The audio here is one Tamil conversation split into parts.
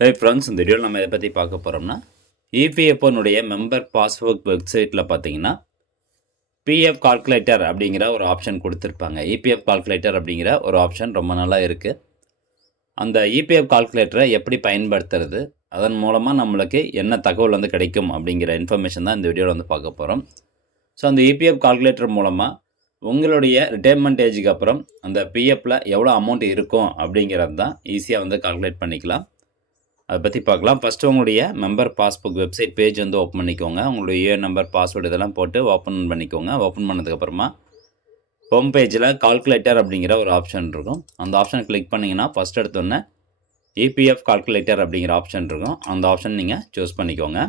ஹே ஃப்ரெண்ட்ஸ், இந்த வீடியோவில் நம்ம எதை பற்றி பார்க்க போகிறோம்னா, இபிஎஃப்ஓனுடைய மெம்பர் பாஸ்புக் வெப்சைட்டில் பார்த்தீங்கன்னா, பிஎஃப் கால்குலேட்டர் அப்படிங்கிற ஒரு ஆப்ஷன் கொடுத்துருப்பாங்க. இபிஎஃப் கால்குலேட்டர் அப்படிங்கிற ஒரு ஆப்ஷன் ரொம்ப நாளாக இருக்குது. அந்த இபிஎஃப் கால்குலேட்டரை எப்படி பயன்படுத்துறது, அதன் மூலமாக நம்மளுக்கு என்ன தகவல் வந்து கிடைக்கும் அப்படிங்கிற இன்ஃபர்மேஷன் தான் இந்த வீடியோவில் வந்து பார்க்க போகிறோம். ஸோ அந்த இபிஎஃப் கால்குலேட்டர் மூலமாக உங்களுடைய ரிட்டைர்மெண்ட் ஏஜுக்கு அப்புறம் அந்த பிஎஃப்பில் எவ்வளோ அமௌண்ட் இருக்கும் அப்படிங்கிறது தான் ஈஸியாக வந்து கால்குலேட் பண்ணிக்கலாம். அதை பற்றி பார்க்கலாம். ஃபஸ்ட்டு உங்களுடைய மெம்பர் பாஸ்புக் வெப்சைட் பேஜ் வந்து ஓப்பன் பண்ணிக்கோங்க. உங்களுடைய யூஏஎன் நம்பர், பாஸ்வேர்டு இதெல்லாம் போட்டு ஓப்பன் பண்ணிக்கோங்க. ஓப்பன் பண்ணதுக்கப்புறமா ஹோம் பேஜில் கால்குலேட்டர் அப்படிங்கிற ஒரு ஆப்ஷன் இருக்கும். அந்த ஆப்ஷனை கிளிக் பண்ணிங்கன்னா ஃபஸ்ட் எடுத்தோன்னே இபிஎஃப் கால்குலேட்டர் அப்படிங்கிற ஆப்ஷன் இருக்கும். அந்த ஆப்ஷன் நீங்கள் சூஸ் பண்ணிக்கோங்க.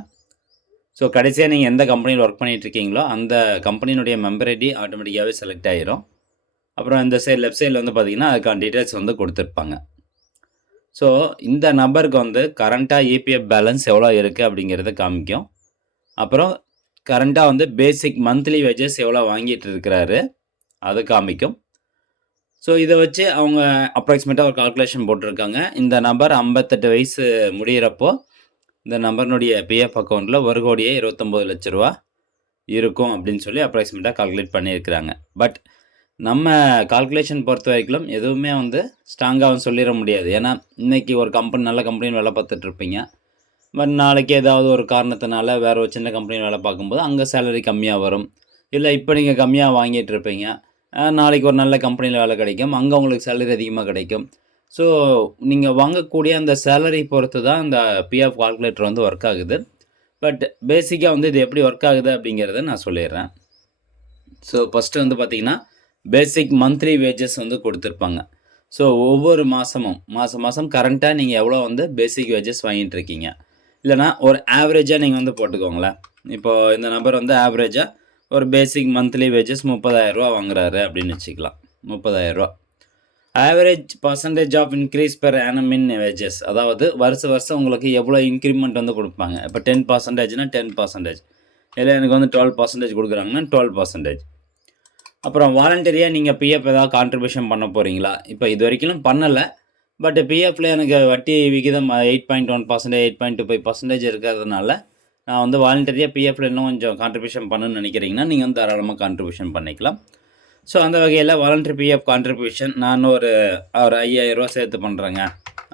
ஸோ கடைசியாக நீங்கள் எந்த கம்பெனியில் ஒர்க் பண்ணிகிட்ருக்கீங்களோ அந்த கம்பெனியினுடைய மெம்பர் ஐடி ஆட்டோமேட்டிக்காகவே செலக்ட் ஆகிரும். அப்புறம் இந்த சைடு லெஃப்ட் சைடில் வந்து பார்த்திங்கன்னா அதுக்கான டீட்டெயில்ஸ் வந்து கொடுத்துருப்பாங்க. ஸோ இந்த நம்பருக்கு வந்து கரண்ட்டாக இபிஎஃப் பேலன்ஸ் எவ்வளோ இருக்குது அப்படிங்கிறத காமிக்கும். அப்புறம் கரண்ட்டாக வந்து பேசிக் மந்த்லி வேஜஸ் எவ்வளோ வாங்கிட்டு இருக்கிறாரு அது காமிக்கும். ஸோ இதை வச்சு அவங்க அப்ராக்சிமேட்டாக ஒரு கால்குலேஷன் போட்டிருக்காங்க. இந்த நம்பர் 58 வயசு முடிகிறப்போ இந்த நம்பர்னுடைய பிஎஃப் அக்கௌண்ட்டில் 1,29,00,000 இருக்கும் அப்படின்னு சொல்லி அப்ராக்சிமேட்டாக கால்குலேட் பண்ணியிருக்கிறாங்க. பட் நம்ம கால்குலேஷன் பொறுத்த வரைக்கும் எதுவுமே வந்து ஸ்ட்ராங்காக சொல்லிட முடியாது. ஏன்னா இன்றைக்கி ஒரு நல்ல கம்பெனியில் வேலை பார்த்துட்ருப்பீங்க. பட் நாளைக்கு ஏதாவது ஒரு காரணத்தினால வேறு ஒரு சின்ன கம்பெனியில் வேலை பார்க்கும்போது அங்கே சேலரி கம்மியாக வரும். இல்லை இப்போ நீங்கள் கம்மியாக வாங்கிட்டு இருப்பீங்க, நாளைக்கு ஒரு நல்ல கம்பெனியில் வேலை கிடைக்கும், அங்கே உங்களுக்கு சேலரி அதிகமாக கிடைக்கும். ஸோ நீங்கள் வாங்கக்கூடிய அந்த சேலரி பொறுத்து தான் இந்த பிஎஃப் கால்குலேட்டர் வந்து ஒர்க் ஆகுது. பட் பேசிக்காக வந்து இது எப்படி ஒர்க் ஆகுது அப்படிங்கிறத நான் சொல்லிடுறேன். ஸோ ஃபஸ்ட்டு வந்து பார்த்திங்கன்னா பேசிக் மந்த்லி வேஜஸ் வந்து கொடுத்துருப்பாங்க. ஸோ ஒவ்வொரு மாதம் கரண்ட்டாக நீங்கள் எவ்வளோ வந்து பேசிக் வேஜஸ் வாங்கிட்டுருக்கீங்க, இல்லைனா ஒரு ஆவரேஜாக நீங்கள் வந்து போட்டுக்கோங்களேன். இப்போது இந்த நம்பர் வந்து ஆவரேஜாக ஒரு பேசிக் மந்த்லி வேஜஸ் 30,000 வாங்குறாரு அப்படின்னு வச்சுக்கலாம். 30,000 average percentage of increase per annum in wages, அதாவது வருஷம் உங்களுக்கு எவ்வளோ இன்க்ரிமெண்ட் வந்து கொடுப்பாங்க. இப்போ 10%னா 10%, இல்லை எனக்கு வந்து 12% கொடுக்குறாங்கன்னா 12%. அப்புறம் வாலண்டரியாக நீங்கள் பிஎஃப் ஏதாவது கான்ட்ரிபியூஷன் பண்ண போகிறீங்களா? இப்போ இது வரைக்கும் பண்ணலை. பட் பிஎஃப்பில் எனக்கு வட்டி விகிதம் 8.1%, 8.25% இருக்கிறதுனால நான் வந்து வாலண்டரியாக பிஎஃப்பில் இன்னும் கொஞ்சம் கான்ட்ரிபியூஷன் பண்ணணும்னு நினைக்கிறீங்கன்னா நீங்கள் வந்து தாராளமாக கான்ட்ரிபியூஷன் பண்ணிக்கலாம். ஸோ அந்த வகையில் வாலண்டரி பிஎஃப் கான்ட்ரிபியூஷன் நான் ஒரு 5,000 சேர்த்து பண்ணுறேங்க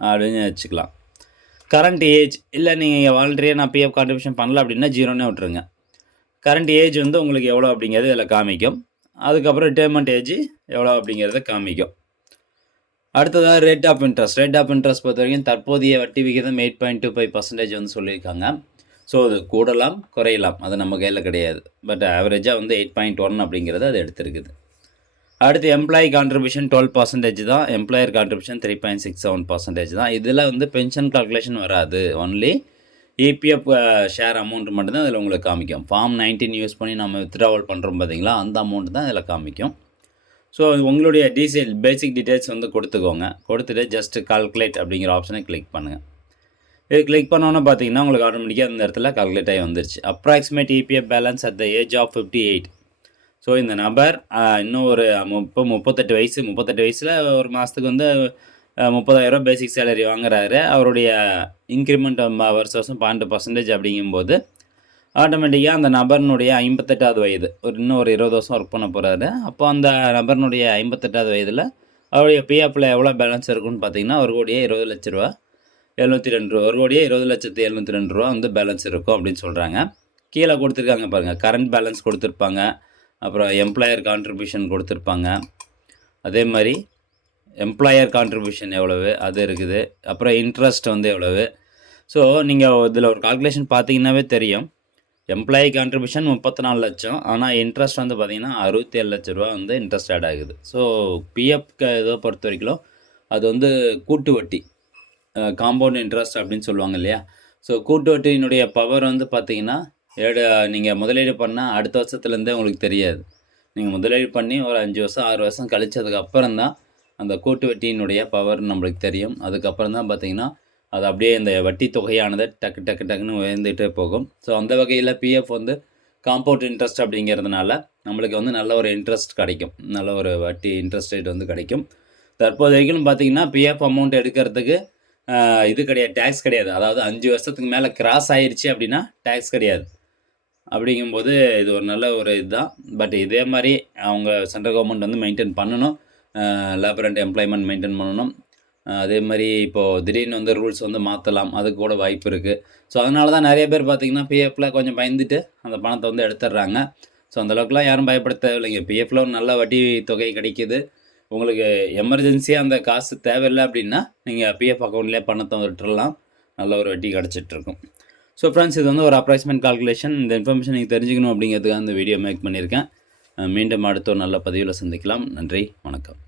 அப்படின்னு வச்சுக்கலாம். கரண்ட் ஏஜ், இல்லை நீங்கள் வாலண்டரியாக நான் பிஎஃப் கான்ட்ரிபியூஷன் பண்ணல அப்படின்னா 0னே விட்டுருங்க. கரண்ட் ஏஜ் வந்து உங்களுக்கு எவ்வளோ அப்படிங்கிறது இதில் காமிக்கும். அதுக்கப்புறம் ரிட்டைர்மெண்ட் ஏஜ் எவ்வளோ அப்படிங்கிறத காமிக்கும். அடுத்ததாக ரேட் ஆஃப் இன்ட்ரெஸ்ட் பொறுத்த வரைக்கும் தற்போதைய வட்டி விகிதம் 8.25% வந்து சொல்லியிருக்காங்க. ஸோ அது கூடலாம் குறையலாம், அது நம்ம கையில் கிடையாது. பட் ஆவரேஜாக வந்து 8.1 அப்படிங்கிறது அது எடுத்துருக்குது. அடுத்து எம்ப்ளாயி கான்ட்ரிபியூஷன் 12% தான், எம்ப்ளாயர் கான்ட்ரிபியூஷன் 3.67% தான். இதில் வந்து பென்ஷன் கால்குலேஷன் வராது. ஒன்லி இபிஎஃப் ஷேர் அமௌண்ட் மட்டும்தான் இதில் உங்களுக்கு காமிக்கும். ஃபார்ம் 19 யூஸ் பண்ணி நம்ம வித்ட்ராவல் பண்ணுறோம் பார்த்தீங்களா, அந்த அமௌண்ட் தான் இதில் காமிக்கும். ஸோ உங்களுடைய பேசிக் டீட்டெயில்ஸ் வந்து கொடுத்துக்கோங்க. கொடுத்துட்டு ஜஸ்ட் கால்குலேட் அப்படிங்கிற ஆப்ஷனை கிளிக் பண்ணுங்கள். இது கிளிக் பண்ணோன்னே பார்த்தீங்கன்னா உங்களுக்கு ஆட்டோமேட்டிக்காக அந்த இடத்துல கால்குலேட் ஆகி வந்துருச்சு. Approximate EPF balance at the age of 58. So இந்த நபர் இன்னும் ஒரு 38 வயசில் ஒரு மாதத்துக்கு வந்து 30,000 பேசிக் சேலரி வாங்குறாரு. அவருடைய இன்க்ரிமெண்ட் வருஷம் 12% அப்படிங்கும்போது ஆட்டோமேட்டிக்காக அந்த நபர்னுடைய 58வது வயது, இன்னும் ஒரு 20 வருஷம் ஒர்க் பண்ண போகிறாரு. அப்போ அந்த நபர்னுடைய 58வது வயதில் அவருடைய பிஎஃப்பில் எவ்வளோ பேலன்ஸ் இருக்குன்னு பார்த்தீங்கன்னா 1,20,00,000 702 1,20,702 வந்து பேலன்ஸ் இருக்கும் அப்படின்னு சொல்கிறாங்க. கீழே கொடுத்துருக்காங்க பாருங்கள், கரண்ட் பேலன்ஸ் கொடுத்துருப்பாங்க, அப்புறம் எம்ப்ளாயர் கான்ட்ரிபியூஷன் கொடுத்துருப்பாங்க, அதே மாதிரி எம்ப்ளாயர் கான்ட்ரிபியூஷன் எவ்வளவு அது இருக்குது, அப்புறம் இன்ட்ரெஸ்ட் வந்து எவ்வளவு. ஸோ நீங்கள் இதில் ஒரு கால்குலேஷன் பார்த்தீங்கன்னாவே தெரியும். எம்ப்ளாயி கான்ட்ரிபியூஷன் 34 லட்சம், ஆனால் இன்ட்ரெஸ்ட் வந்து பார்த்திங்கன்னா 67 லட்ச ரூபா வந்து இன்ட்ரெஸ்ட் ஆட் ஆகுது. ஸோ பிஎஃப்க்கு இதை பொறுத்த வரைக்கும் அது வந்து கூட்டு வட்டி, காம்பவுண்ட் இன்ட்ரெஸ்ட் அப்படின்னு சொல்லுவாங்க இல்லையா. ஸோ கூட்டு வட்டியினுடைய பவர் வந்து பார்த்திங்கன்னா நீங்கள் முதலீடு பண்ணால் அடுத்த வருஷத்துலேருந்தே உங்களுக்கு தெரியாது. நீங்கள் முதலீடு பண்ணி ஒரு 5 வருஷம் 6 வருஷம் கழிச்சதுக்கப்புறம் தான் அந்த கூட்டு வட்டியினுடைய பவர் நம்மளுக்கு தெரியும். அதுக்கப்புறம் தான் பார்த்திங்கன்னா அது அப்படியே இந்த வட்டி தொகையானது டக்குன்னு உயர்ந்துகிட்டே போகும். ஸோ அந்த வகையில் பிஎஃப் வந்து காம்பவுண்ட் இன்ட்ரெஸ்ட் அப்படிங்கிறதுனால நம்மளுக்கு வந்து நல்ல ஒரு இன்ட்ரெஸ்ட் கிடைக்கும், நல்ல ஒரு வட்டி இன்ட்ரெஸ்ட் ரேட் வந்து கிடைக்கும். தற்போது வரைக்கும் பார்த்திங்கன்னா பிஎஃப் அமௌண்ட் எடுக்கிறதுக்கு இது கிடையாது, டேக்ஸ் கிடையாது. அதாவது 5 வருஷத்துக்கு மேலே கிராஸ் ஆயிருச்சு அப்படின்னா டேக்ஸ் கிடையாது. அப்படிங்கும்போது இது ஒரு நல்ல ஒரு இதுதான். பட் இதே மாதிரி அவங்க சென்ட்ரல் கவர்மெண்ட் வந்து மெயின்டைன் பண்ணணும். லேபர் அண்ட் எம்ப்ளாய்மெண்ட் மெயின்டைன் பண்ணணும். அதே மாதிரி இப்போது திடீர்னு வந்து ரூல்ஸ் வந்து மாற்றலாம், அதுக்கு கூட வாய்ப்பு இருக்குது. ஸோ அதனால தான் நிறைய பேர் பார்த்திங்கன்னா பிஎஃப்பில் கொஞ்சம் பயந்துட்டு அந்த பணத்தை வந்து எடுத்துடுறாங்க. ஸோ அந்தளவுக்குலாம் யாரும் பயப்பட தேவையில்லைங்க. பிஎஃப்பில் ஒரு நல்ல வட்டி தொகை கிடைக்கிது. உங்களுக்கு எமர்ஜென்சியாக அந்த காசு தேவையில்லை அப்படின்னா நீங்கள் பிஎஃப் அக்கௌண்ட்லேயே பணத்தை விட்டுறலாம். நல்ல ஒரு வட்டி கிடச்சிட்ருக்கும். ஸோ ஃப்ரெண்ட்ஸ், இது வந்து ஒரு அப்ராக்சிமேட் கால்குலேஷன். இந்த இன்ஃபர்மேஷன் நீங்கள் தெரிஞ்சுக்கணும் அப்படிங்கிறதுக்காக இந்த வீடியோ மேக் பண்ணியிருக்கேன். மீண்டும் அடுத்த ஒரு நல்ல பதிவில் சந்திக்கலாம். நன்றி, வணக்கம்.